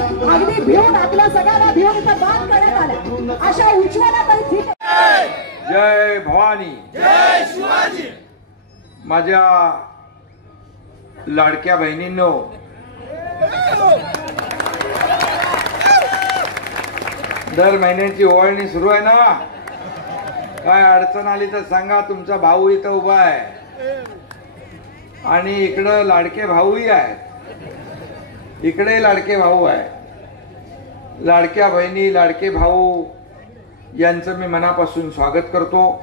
अगदी भिवून आपल्या सगळ्यांना भिवून इथं बांध करण्यात आला अशा उज्ज्वलाताई जय भवानी, जय शिवाजी. माझ्या लाडक्या बहिणींनो, दर महिन्याची ओवाळणी सुरू आहे ना. काय अडचण आली तर सांगा. तुमचा भाऊ इथं उभा आहे आणि इकडं लाडके भाऊही आहेत. इकडे लाडके भाऊ आहे. लाडक्या बहिणी, लाडके भाऊ यांचं मी मनापासून स्वागत करतो.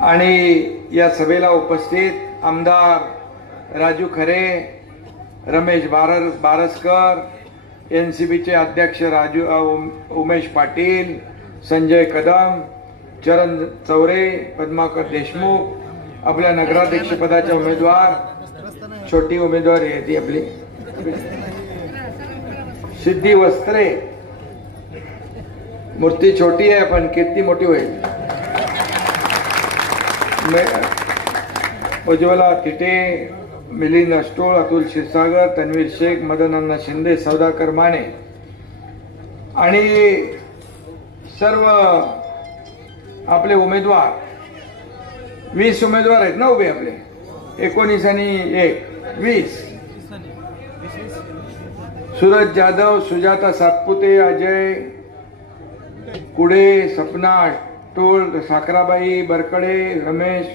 आणि या सभेला उपस्थित आमदार राजू खरे, रमेश बारसकर, एनसीबीचे अध्यक्ष उमेश पाटील, संजय कदम, चरण चौरे, पद्माकर देशमुख, आपल्या नगराध्यक्ष पदाच्या उमेदवार, छोटी उमेदवार आहे ती आपली सिद्धी वस्त्रे. मूर्ती छोटी आहे पण कीर्ती मोठी होईल. उज्ज्वला तिटे, मिलिंद अष्टोळ, अतुल क्षीरसागर, तन्वीर शेख, मदन अण्णा शिंदे, सौदाकर माने आणि सर्व आपले उमेदवार. 20 उमेदवार आहेत ना उभे आपले. 19 आणि 1 20. सूरज जाधव, सुजाता सातपुते, अजय कुडे, सपना टोळ, साखराबाई बरकडे, रमेश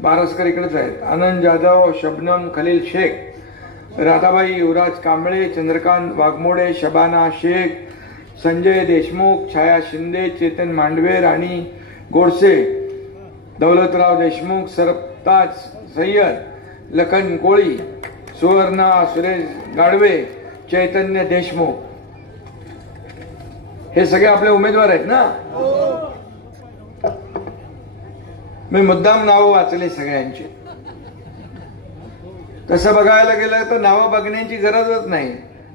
बारसकर इकडेच आहेत, आनंद जाधव, शबनम खलील शेख, राधाबाई युवराज कांबळे, चंद्रकांत वाघमोडे, शबाना शेख, संजय देशमुख, छाया शिंदे, चेतन मांडवे, राणी गोडसे, दौलतराव देशमुख, सरताज सय्यद, लखन कोळी, सुवर्णा सुरेश गाडवे, चैतन्य देशमुख. हे सगळे आपले उमेदवार आहेत ना. मी मुद्दाम नावं वाचले सगळ्यांची. तसं बघायला गेलं तर नावं बघण्याची गरजच नाही.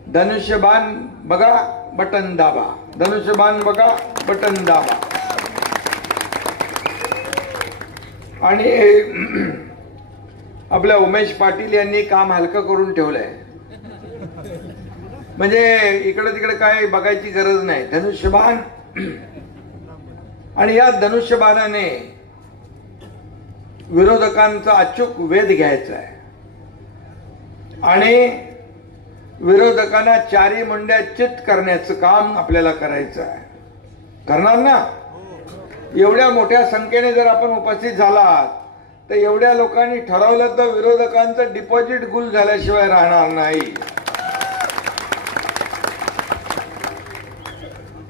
धनुष्यबाण बघा, बटन दाबा. धनुष्यबाण बघा, बटन दाबा. आणि आपल्या उमेश पाटील यांनी काम हलकं करून ठेवलंय. म्हणजे इकडे तिकडे काय बघायची गरज नाही. धनुष्यबाण. आणि या धनुष्यबाणाने विरोधकांचा अचूक वेध घ्यायचा आहे आणि विरोधकांना चारी मुंड्या चित करण्याचं काम आपल्याला करायचं आहे. करणार ना. एवढ्या मोठ्या संख्येने जर आपण उपस्थित झालात तर एवढ्या लोकांनी ठरवलं तर विरोधकांचं डिपॉझिट गुल झाल्याशिवाय राहणार नाही.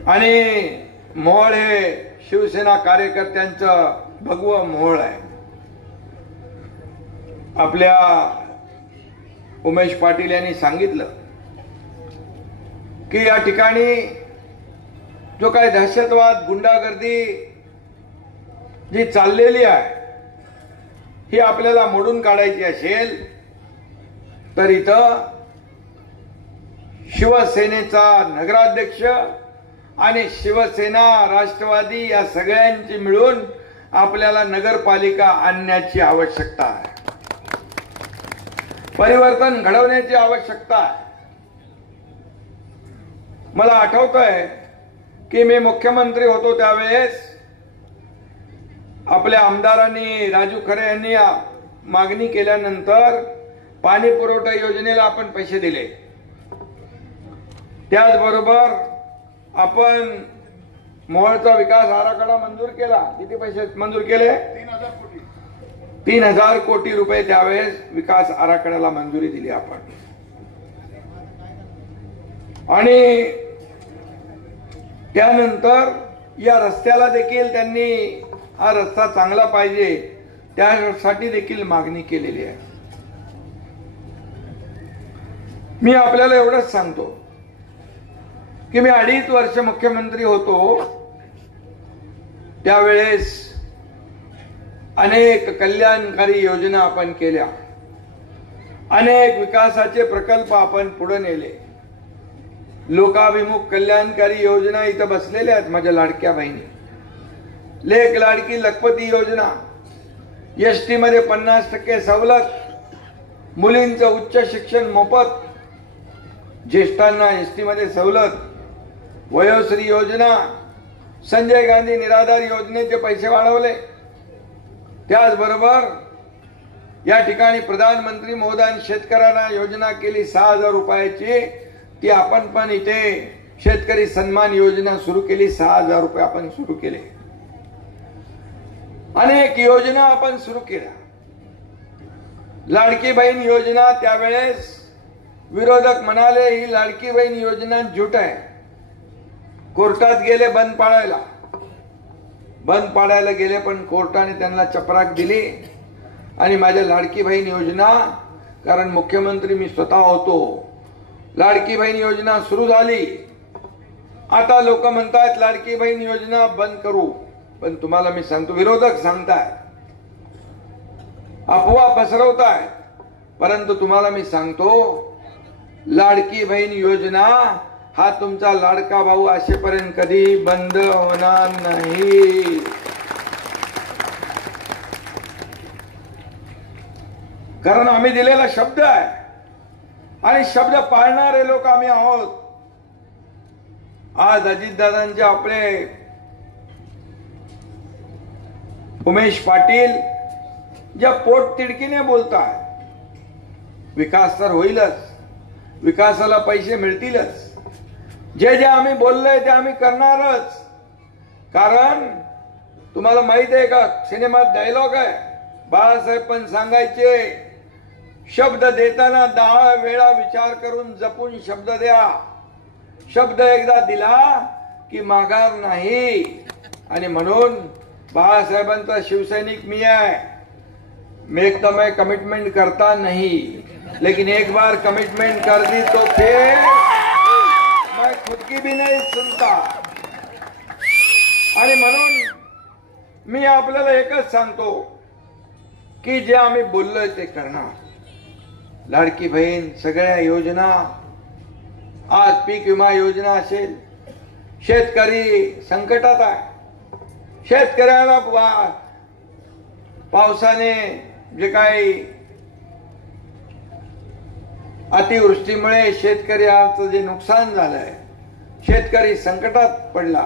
आणि मोहोळ हे शिवसेना कार्यकर्त्यांचं भगवं मोहोळ आहे. आपल्या उमेश पाटील यांनी सांगितलं की या ठिकाणी जो काही दहशतवाद, गुंडागर्दी जी चाललेली आहे ही आपल्याला मोडून काढायची असेल तर इथं शिवसेनेचा नगराध्यक्ष आणि शिवसेना, राष्ट्रवादी या सगळ्यांची मिळून आपल्याला नगरपालिका आणण्याची आवश्यकता आहे. परिवर्तन घडवण्याची आवश्यकता आहे. मला आठवतंय की मी मुख्यमंत्री होतो त्यावेळेस आपल्या आमदारांनी, राजू खरे यांनी मागणी केल्यानंतर पाणी पुरवठा योजनेला आपण पैसे दिले. त्याचबरोबर आपण मोहोळचा विकास आराखडा मंजूर केला. किती पैसे मंजूर केले? 3,000 कोटी रुपये त्यावेळेस विकास आराखड्याला मंजुरी दिली आपण. आणि त्यानंतर या रस्त्याला देखील त्यांनी हा रस्ता चांगला पाहिजे त्यासाठी देखील मागणी केलेली आहे. मी आपल्याला एवढंच सांगतो की मी 2.5 वर्ष मुख्यमंत्री होतो त्यावेळेस अनेक कल्याणकारी योजना आपण केल्या. अनेक विकासाचे प्रकल्प आपण पुढे नेले. लोकाभिमुख कल्याणकारी योजना इथं बसलेल्या आहेत माझ्या लाडक्या बहिणी. लेक लाडकी लखपती योजना, एसटी मध्ये 50% सवलत, मुलींचं उच्च शिक्षण मोफत, ज्येष्ठांना एसटी मध्ये सवलत, वयोश्री योजना, संजय गांधी निराधार योजनेचे पैसे वाढवले. त्याचबरोबर या ठिकाणी प्रधानमंत्री महोदयांनी शेतकऱ्यांना योजना केली 6,000 रुपयाची. ती आपण पण इथे शेतकरी सन्मान योजना सुरू केली. 6,000 रुपये आपण सुरू केले. अनेक योजना आपण सुरू केल्या. लाडकी बहीण योजना, त्यावेळेस विरोधक म्हणाले ही लाडकी बहीण योजना झूट आहे. कोर्टात गेले बंद पाडायला गेले, पण कोर्टाने त्यांना चपराक दिली आणि माझ्या लाडकी बहीण योजना, कारण मुख्यमंत्री मी स्वतः होतो, लाडकी बहीण योजना सुरू झाली. आता लोक म्हणतात लाडकी बहीण योजना बंद करू, पण तुम्हाला मी सांगतो, विरोधक सांगतायत, अफवा पसरवतायत, परंतु तुम्हाला मी सांगतो लाडकी बहीण योजना हा तुमचा लाडका भाऊ असेपर्यंत कधी बंद होणार नाही. कारण आम्ही दिलेला शब्द आहे आणि शब्द पाळणारे लोक आम्ही आहोत. आज अजितदादांचे आपले उमेश पाटील ज्या पोट तिडकीने बोलतात, विकास तर होईलच, विकासाला पैसे मिळतीलच, जे जे आम्ही बोललोय ते आम्ही करणारच. कारण तुम्हाला माहित आहे का, सिनेमात डायलॉग आहे, बाळासाहेब पण सांगायचे, शब्द देताना 10 वेळा विचार करून जपून शब्द द्या. शब्द एकदा दिला की माघार नाही. आणि म्हणून बाळासाहेबांचा शिवसैनिक मी आहे. एक तो मैं कमिटमेंट करता नहीं, लेकिन एक बार कमिटमेंट कर दी तो फिर मैं खुद की भी नहीं सुनता. आणि म्हणून मी आपल्याला एकच सांगतो की जे आम्ही बोललोय ते करणार. लाडकी बहीण, सगळ्या योजना, आज पीक विमा योजना असेल, शेतकरी संकटात आहे. शेतकऱ्याला पावसाने जे काही अतिवृष्टीमुळे शेतकऱ्याचं जे नुकसान झालंय, शेतकरी संकटात पडला,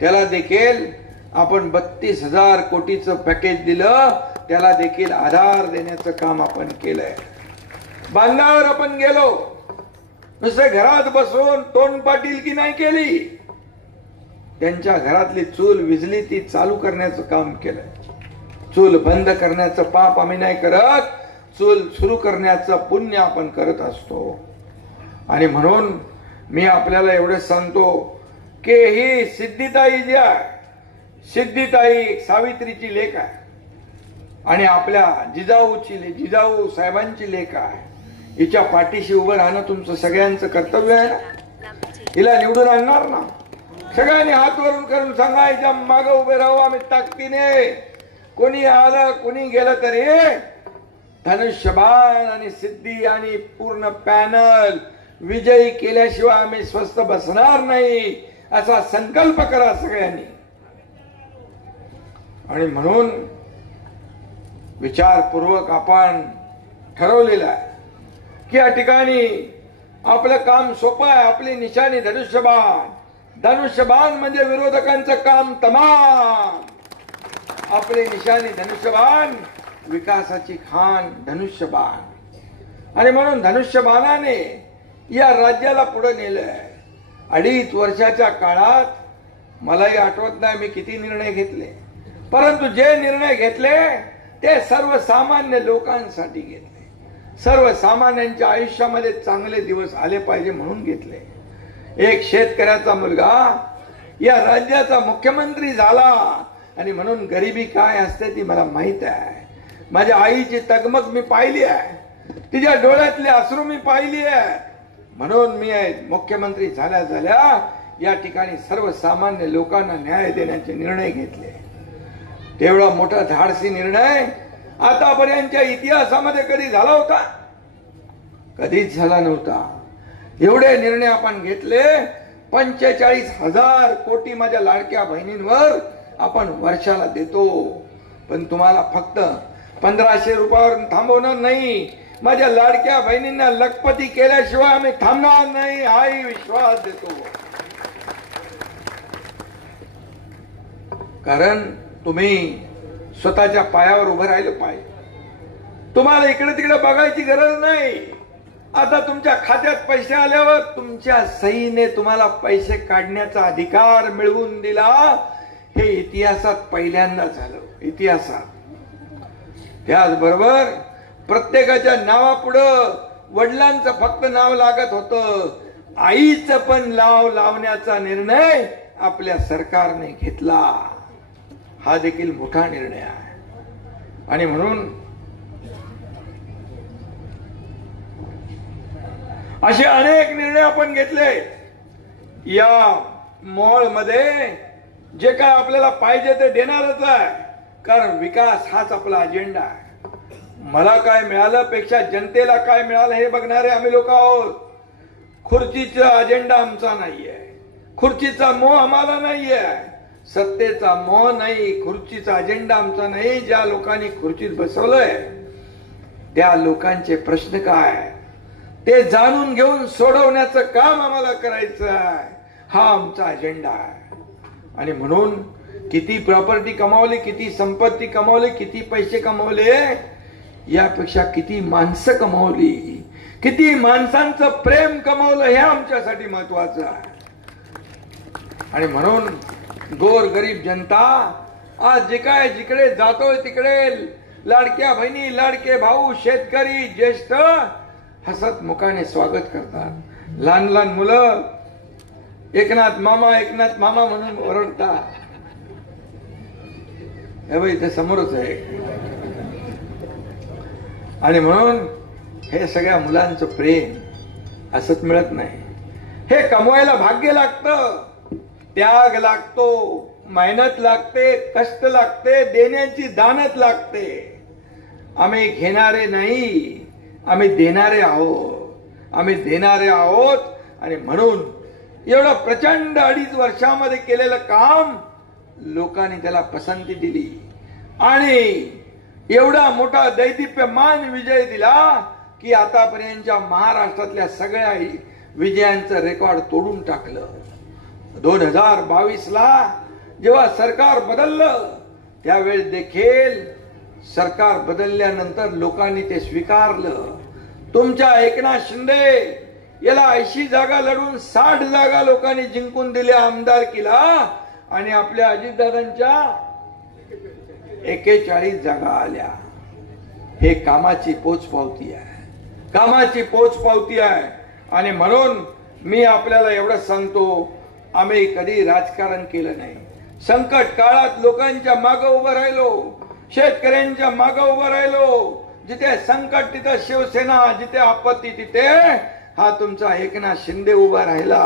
त्याला देखील आपण 32,000 कोटीचं पॅकेज दिलं. त्याला देखील आधार देण्याचं काम आपण केलंय. बांधावर आपण गेलो, नुसते घरात बसून तोंड पाटील की नाही केली, त्यांच्या घरातली चूल विजली ती चालू करण्याचं काम केलंय. चूल बंद करण्याचं पाप आम्ही नाही करत, चूल सुरू करण्याचं पुण्य आपण करत असतो. आणि म्हणून मी आपल्याला एवढंच सांगतो की ही सिद्धिताई जी आहे, सिद्धिताई सावित्रीची लेक आहे आणि आपल्या जिजाऊ साहेबांची लेक आहे. हिच्या पाठीशी उभं राहणं तुमचं सगळ्यांचं कर्तव्य आहे ना. हिला निवडून आणणार ना, सगळ्यांनी हात वरून करून सांगायच्या मागे उभे राहू आम्ही ताकदीने. कोणी आलं कोणी गेलं तरी धनुष्यबाण आणि सिद्धी आणि पूर्ण पॅनल विजयी केल्याशिवाय आम्ही स्वस्थ बसणार नाही, असा संकल्प करा सगळ्यांनी. आणि म्हणून विचारपूर्वक आपण ठरवलेलं आहे की या ठिकाणी आपलं काम सोपं आहे. आपली निशाणी धनुष्यबाण. धनुष्यबाण म्हणजे विरोधकांचं काम तमाम. आपली निशाणी धनुष्यबाण, विकासाची खाण धनुष्यबाण. आणि म्हणून धनुष्यबाणाने या राज्याला पुढे नेलंय. 2.5 वर्षाच्या काळात मलाही आठवत नाही मी किती निर्णय घेतले, परंतु जे निर्णय घेतले ते सर्वसामान्य लोकांसाठी घेतले. सर्वसामान्यांच्या आयुष्यामध्ये चांगले दिवस आले पाहिजे म्हणून घेतले. एक शेतकऱ्याचा मुलगा या राज्याचा मुख्यमंत्री झाला आणि म्हणून गरिबी काय असते ती मला माहित आहे. माझ्या आईची तगमग मी पाहिली आहे, तिच्या डोळ्यातले अश्रू मी पाहिली आहे. म्हणून मी मुख्यमंत्री झाल्या या ठिकाणी सर्वसामान्य लोकांना न्याय देण्याचे निर्णय घेतले. तेवढा मोठा धाडसी निर्णय आतापर्यंतच्या इतिहासामध्ये कधी झाला होता? कधीच झाला नव्हता. एवढे निर्णय आपण घेतले. 45,000 कोटी माझ्या लाडक्या बहिणींवर आपण वर्षाला देतो. पण तुम्हाला फक्त 1,500 रुपयावर थांबवणार नाही, माझ्या लाडक्या बहिणींना लखपती केल्याशिवाय आम्ही थांबणार नाही हाही विश्वास देतो. कारण तुम्ही स्वतःच्या पायावर उभं राहिलं पाहिजे. तुम्हाला इकडे तिकडे बघायची गरज नाही. आता तुमच्या खात्यात पैसे आल्यावर तुमच्या सहीने तुम्हाला पैसे काढण्याचा अधिकार मिळवून दिला. हे इतिहासात पहिल्यांदा झालं. इतिहासात. त्याचबरोबर प्रत्येकाच्या नावापुढं वडिलांचं फक्त नाव लागत होतं. आईचं पण नाव लावण्याचा निर्णय आपल्या सरकारने घेतला. हा देखील मोठा निर्णय आहे. आणि म्हणून असे अनेक निर्णय आपण घेतले. या मॉलमध्ये जे काय आपल्याला पाहिजे ते देणारच आहे. कारण विकास हाच आपला अजेंडा आहे. मला काय मिळालं पेक्षा जनतेला काय मिळालं हे बघणारे आम्ही लोक आहोत. खुर्चीचा अजेंडा आमचा नाहीये. खुर्चीचा मोह आम्हाला नाहीये. सत्तेचा मोह नाही. खुर्चीचा अजेंडा आमचा नाही. ज्या लोकांनी खुर्चीत बसवलंय त्या लोकांचे प्रश्न काय ते जाणून घेऊन सोडवण्याचं काम आम्हाला करायचं आहे. हा आमचा अजेंडा आहे. आणि म्हणून किती प्रॉपर्टी कमावली, किती संपत्ती कमावली, किती पैसे कमावले यापेक्षा किती माणसं कमावली, किती माणसांचं प्रेम कमावलं हे आमच्यासाठी महत्वाचं आहे. आणि म्हणून गोरगरीब जनता आज जे काय जिकडे जातोय तिकडे लाडक्या बहिणी, लाडके भाऊ, शेतकरी, ज्येष्ठ हसत मुखाने स्वागत करतात. लहान लहान मुलं एकनाथ मामा एकनाथ मामा म्हणून ओरडतात. हे बाई इथे समोरच आहे. आणि म्हणून हे सगळ्या मुलांचं प्रेम असंच मिळत नाही. हे कमवायला भाग्य लागतं, त्याग लागतो, मेहनत लागते, कष्ट लागते, देण्याची दानत लागते. आम्ही घेणारे नाही, आम्ही देणारे आहोत. आम्ही देणारे आहोत. आणि म्हणून एवढं प्रचंड 2.5 वर्षामध्ये केलेलं काम लोकांनी त्याला पसंती दिली आणि एवढा मोठा दैदिप्यमान विजय दिला की आतापर्यंतच्या महाराष्ट्रातल्या सगळ्या विजयांचं रेकॉर्ड तोडून टाकलं. 2022ला जेव्हा सरकार बदललं त्यावेळेस देखील सरकार बदलल्यानंतर लोकांनी ते स्वीकारलं. तुमच्या एकनाथ शिंदे याला 80 जागा लढून 60 जागा लोकांनी जिंकून दिल्या आमदारकीला आणि आपल्या अजितदादांच्या 41 जागा आल्या. हे कामाची पोचपावती आहे. कामाची पोचपावती आहे. आणि म्हणून मी आपल्याला एवढं सांगतो, आम्ही कधी राजकारण केलं नाही. संकट काळात लोकांच्या मागे उभं राहिलो, शेतकऱ्यांच्या मागे उभं राहिलो. जिथे संकट तिथे शिवसेना, जिथे आपत्ती तिथे हा तुमचा एकनाथ शिंदे उभा राहिला.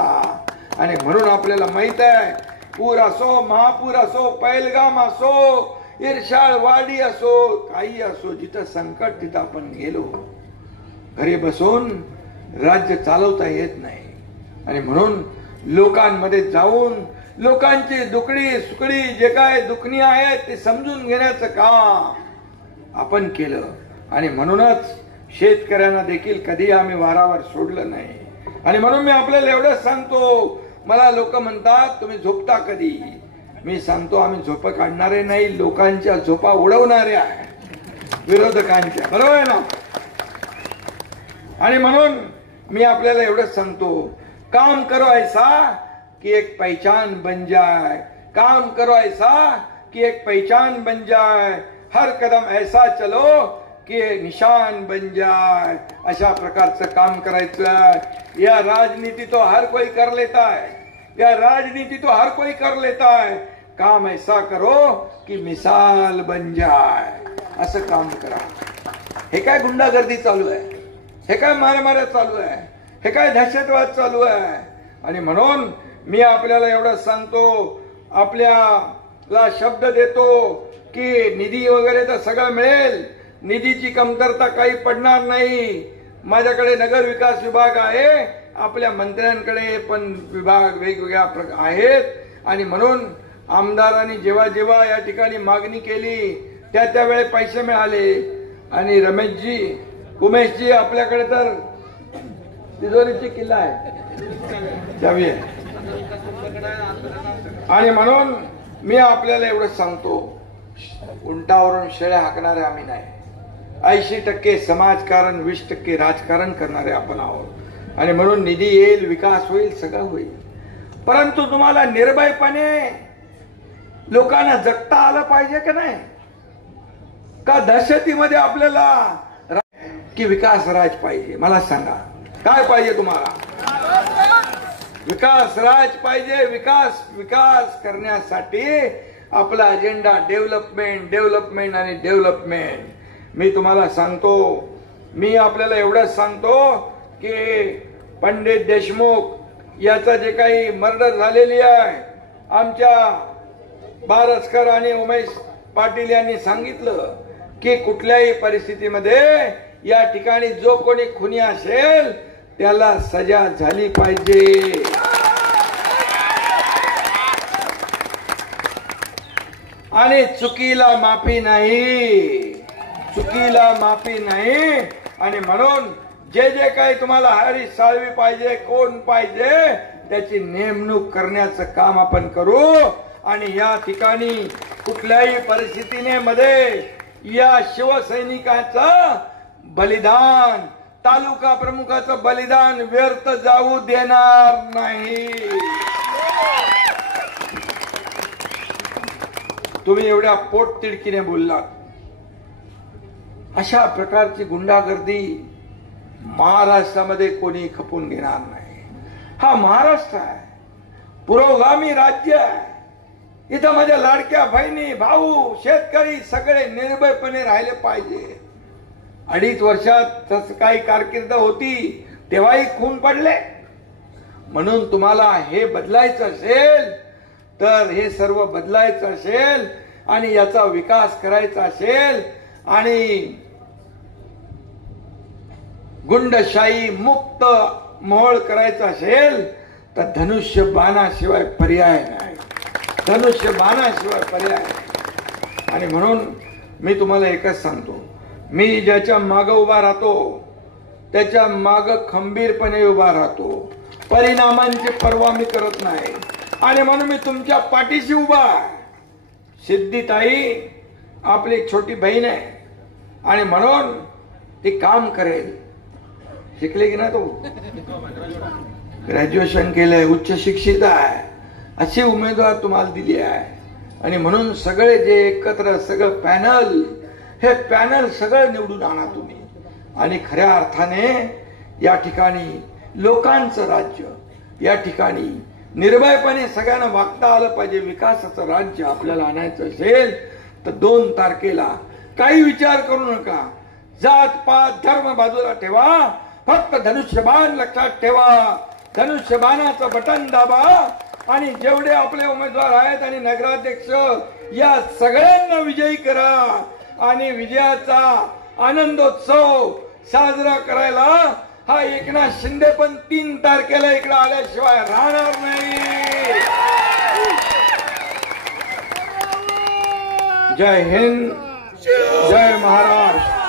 आणि म्हणून आपल्याला माहित आहे, पूर असो, महापूर असो, पैलगाम असो, इर्षाळ वाडी असो, काही असो, जिथं संकट तिथं आपण गेलो. घरी बसून राज्य चालवता येत नाही. आणि म्हणून लोकांमध्ये जाऊन लोकांची दुखडी सुखडी जे काय दुखणी आहेत ते समजून घेण्याचं काम आपण केलं. आणि म्हणूनच शेतकऱ्यांना देखील कधी आम्ही वारावर सोडलं नाही. आणि म्हणून मी आपल्याला एवढंच सांगतो, मला लोक म्हणतात तुम्ही झोपता कधी. मी सांगतो आम्ही झोप काढणारे नाही, लोकांच्या झोपा उडवणारे आहे, विरोधकांच्या. बरोबर आहे ना. आणि म्हणून मी आपल्याला एवढंच सांगतो, काम करो ऐसा कि एक पहचान बन जाए. काम करो ऐसा कि एक पहचान बन जाए. हर कदम ऐसा चलो कि निशान बन जाए. अशा प्रकारचं काम करायचं. या राजनीति तो हर कोई कर लेता है. या राजनीति तो हर कोई कर लेता है. काम ऐसा करो कि मिसाल बन जाए. असं काम करा. हे काय गुंडागर्दी चालू आहे, हे काय मारामाऱ्या चालू आहे, हे काय दहशतवाद चालू आहे. आणि म्हणून मी आपल्याला एवढं सांगतो, आपल्याला शब्द देतो की निधी वगैरे तर सगळं मिळेल, निधीची कमतरता काही पडणार नाही. माझ्याकडे नगर विकास विभाग आहे, आपल्या मंत्र्यांकडे पण विभाग वेगवेगळ्या आहेत. आणि म्हणून आमदारांनी जेव्हा जेव्हा या ठिकाणी मागणी केली त्यावेळी पैसे मिळाले. आणि रमेशजी उमेशजी आपल्याकडे तर तिजोरीची किल्ला आहे, चावी आहे. आणि म्हणून मी आपल्याला एवढंच सांगतो, उंटावरून शेळ्या हाकणारे आम्ही नाही. 80% समाजकारण, 20% राजकारण करणारे आपण आहोत. आणि म्हणून निधी येईल, विकास होईल, सगळं होईल. परंतु तुम्हाला निर्भयपणे लोकांना जगता आलं पाहिजे का नाही? का दहशतीमध्ये आपल्याला की विकास राज पाहिजे? मला सांगा, काय पाहिजे तुम्हाला? विकास राज पाहिजे. विकास करण्यासाठी आपला अजेंडा डेव्हलपमेंट आणि डेव्हलपमेंट. मी तुम्हाला सांगतो, मी आपल्याला एवढंच सांगतो की पंडित देशमुख याचं जे काही मर्डर झालेली आहे, आमच्या बारसकर आणि उमेश पाटील यांनी सांगितलं की कुठल्याही परिस्थितीमध्ये या ठिकाणी जो कोणी खुनी असेल त्याला सजा झाली पाहिजे. आणि चुकीला माफी नाही, चुकीला माफी नाही. आणि म्हणून जे काही तुम्हाला हरीश साळवी पाहिजे, कोण पाहिजे, त्याची नेमणूक करण्याचं काम आपण करू. आणि या ठिकाणी कुठल्याही परिस्थितीने मध्ये या शिवसैनिकाचं बलिदान, तालुका प्रमुखाचं बलिदान व्यर्थ जाऊ देणार नाही. तुम्ही एवढ्या पोटतिडकीने बोललात. अशा प्रकारची गुंडागर्दी महाराष्ट्रामध्ये कोणी खपून घेणार नाही. हा महाराष्ट्र आहे, पुरोगामी राज्य आहे. इथं माझ्या लाडक्या बहिणी, भाऊ, शेतकरी सगळे निर्भयपणे राहिले पाहिजे. 2.5 वर्षात तसं काही कारकीर्द होती तेव्हाही खून पडले. म्हणून तुम्हाला हे बदलायचं असेल तर हे सर्व बदलायचं असेल आणि याचा विकास करायचा असेल आणि गुंडशाही मुक्त मोहळ करायचा असेल तर धनुष्य बाणाशिवाय पर्याय नाही. धनुष्य बाणाशिवाय पर्याय नाही. आणि म्हणून मी तुम्हाला एकच सांगतो, मी ज्याच्या मागे उभा राहतो त्याच्या मागे खंबीरपणे उभा राहतो. परिणामांची पर्वा मी करत नाही. आणि म्हणून मी तुमच्या पाठीशी उभा आहे. सिद्धीताई आपली एक छोटी बहीण आहे आणि म्हणून ती काम करेल. शिकले की ना, तो ग्रॅज्युएशन केलंय, उच्च शिक्षित आहे, अशी उमेदवार तुम्हाला दिली आहे. आणि म्हणून सगळे जे एकत्र सगळं पॅनल, हे पॅनल सगळं निवडून आणा तुम्ही. आणि खऱ्या अर्थाने या ठिकाणी लोकांचं राज्य, या ठिकाणी निर्भयपणे सगळ्यांना वागता आलं पाहिजे. विकासाचं राज्य आपल्याला आणायचं असेल तर 2 तारखेला काही विचार करू नका. जात पात धर्म बाजूला ठेवा, फक्त धनुष्यबाण लक्षात ठेवा. धनुष्यबाणाचं बटन दाबा आणि जेवढे आपले उमेदवार आहेत आणि नगराध्यक्ष या सगळ्यांना विजयी करा. आणि विजयाचा आनंदोत्सव साजरा करायला हा एकनाथ शिंदे पण 3 तारखेला इकडे आल्याशिवाय राहणार नाही. जय हिंद, जय महाराष्ट्र.